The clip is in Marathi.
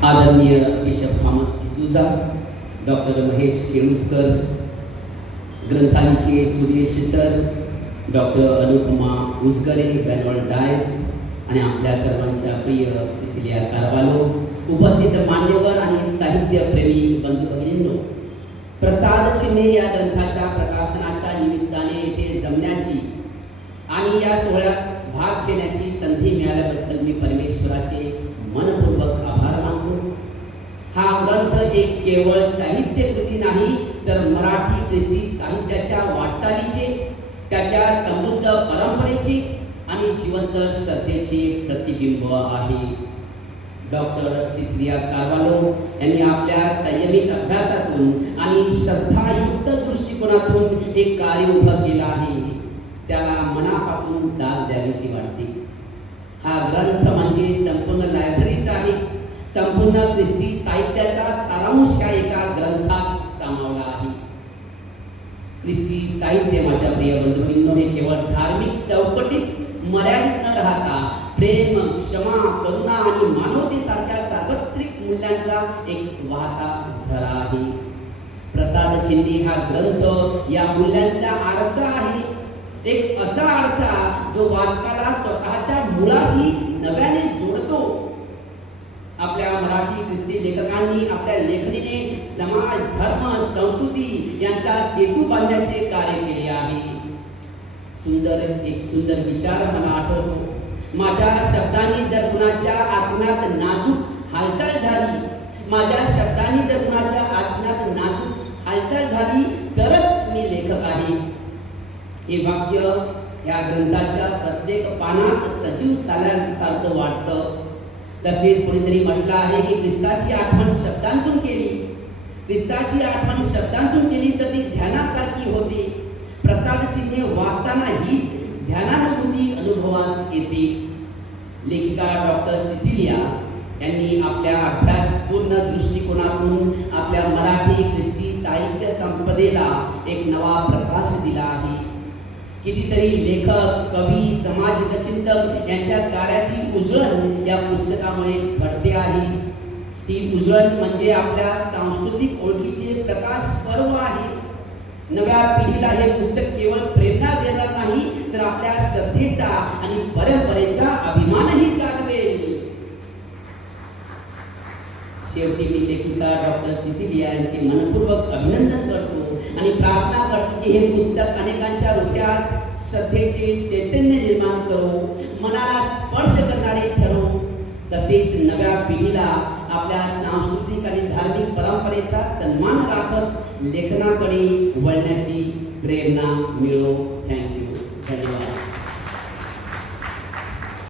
आदरणीय bishop Thomas D'Souza doctor Mahesh Keluskar ग्रंथांचे सुरेश सर डॉक्टर अनुपमा उसगरे बॅनॉल डायस आणि आपल्या सर्वांच्या प्रिय सिसिलिया कारवालो उपस्थित मान्यवर आणि साहित्यप्रेमी बंधू भगिनींनो प्रसाद चिन्हे या ग्रंथाच्या प्रकाशनाच्या निमित्ताने येथे जमण्याची आणि या सोहळ्यात भाग घेण्याची संधी मिळाल्याबद्दल मी परमेश्वराचे मनपूर्वक आभार एक केवळ साहित्य कृती नाही तर मराठी ख्रिस्ती साहित्याच्या वाटचालीचे त्याच्या समृद्ध परंपरेचे आणि जिवंत श्रद्धेचे प्रतिबिंब आहे. डॉक्टर सिसिलिया कारवालो यांनी आपल्या संयमित अभ्यासातून आणि श्रद्धायुक्त दृष्टिकोनातून एक कार्य उभं केलं आहे. त्याला मनापासून दाद द्यावीशी वाटते. हा ग्रंथ म्हणजे संपूर्ण लायब्ररीचा आहे. संपूर्ण ख्रिस्ती साहित्याचा सारांश या एका ग्रंथात सामावला आहे. ख्रिस्ती साहित्य माझ्या प्रिय बंधूंनो हे केवळ धार्मिक चौकटीत मर्यादित न राहता प्रेम क्षमा करुणा आणि मानवतेसारख्या सार्वत्रिक मूल्यांचा एक वाहता झरा आहे. प्रसाद चिन्हे हा ग्रंथ या मूल्यांचा आरसा आहे. एक असा आरसा जो वाचकाला स्वतःच्या मुळाशी नव्याने ख्रिस्ती लेखकांनी आपल्या लेखणीने समाज धर्म संस्कृती यांचा सेतू बांधण्याचे कार्य केले आहे. सुंदर एक सुंदर विचार मला आठवतो. माझ्या शब्दांनी जर कुणाच्या आत्म्यात नाजूक हालचाल झाली माझ्या शब्दांनी जर कुणाच्या आत्म्यात नाजूक हालचाल झाली तरच मी लेखक आहे. हे वाक्य या ग्रंथाच्या प्रत्येक पानात सजीव साल्यासारखं वाटतं. तसेच कोणीतरी म्हटलं आहे की ख्रिस्ताची आठवण शब्दांतून केली. ख्रिस्ताची आठवण शब्दांतून केली तर ती ध्यानासारखी होते. प्रसाद चिन्हे वाचताना हीच ध्यानानुभूती अनुभवास येते. लेखिका डॉक्टर सिसिलिया यांनी आपल्या अभ्यासपूर्ण दृष्टिकोनातून आपल्या मराठी ख्रिस्ती साहित्य संपदेला एक नवा प्रकाश दिला आहे. कितीतरी लेखक कवी समाजचिंतक यांच्या कार्याची उजळण या पुस्तकामुळे घडते आहे. ती उजळण म्हणजे आपल्या सांस्कृतिक ओळखीचे प्रकाश पर्व आहे. नव्या पिढीला हे पुस्तक केवळ प्रेरणा देणार नाही तर आपल्या श्रद्धेचा आणि परंपरेचा अभिमान जागवेल शेवटी मी लेखिका डॉक्टर सिसिलिया यांचे मनपूर्वक अभिनंदन करतो आणि प्रार्थना करतो की हे पुस्तक अनेकांच्या हृदयात श्रद्धेचे चैतन्य निर्माण करो मनाला स्पर्श करणारे ठरो. तसेच नव्या पिढीला आपल्या सांस्कृतिक आणि धार्मिक परंपरेचा सन्मान राखत लेखनाकडे वळण्याची प्रेरणा मिळो. थँक्यू धन्यवाद.